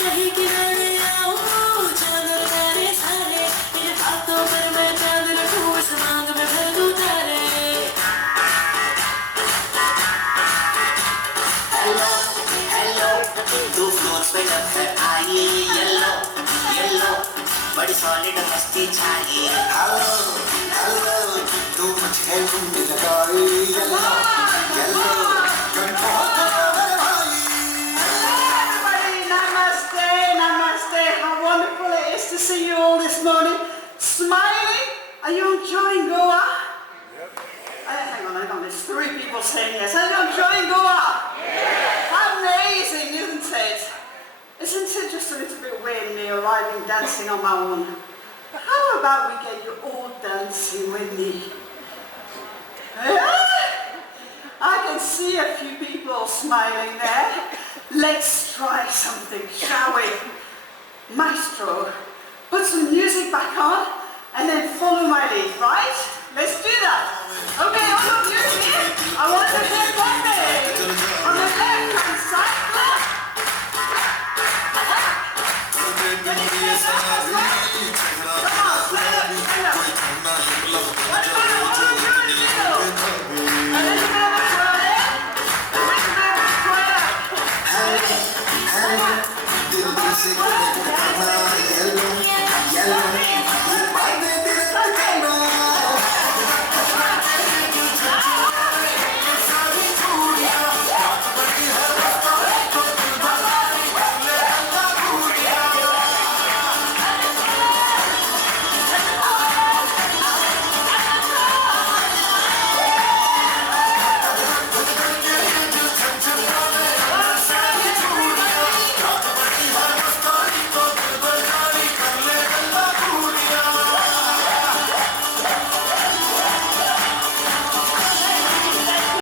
कहीं किनारे आओ चादर तारे सारे मेरे हाथों पर मैं चांद रखूं इस मांग में भर दूं तारे हेलो हेलो दो फ्लोर पे जब है आई येलो येलो बड़ी सॉलिड मस्ती छाई हेलो हेलो तू मुझे ढूंढ लगाई yellow yellow Wonderful it is to see you all this morning. Smiling? Are you enjoying Goa? Hang on, there's 3 people saying yes. Are you enjoying Goa? Yes. Amazing, isn't it? Isn't it just a little bit weird me arriving dancing on my own? How about we get you all dancing with me? I can see a few people smiling there. Let's try something, shall we? Maestro, put some music back on and then follow my lead, right? Let's do that. Okay, all of you here, I want to hear Pepe. On the left-hand side, left. Can you hear that? Come on, stand up, stand up. What about all of you in the middle? A little bit of a twirl in, a little bit of a twirl out. Come on, come on, twirl.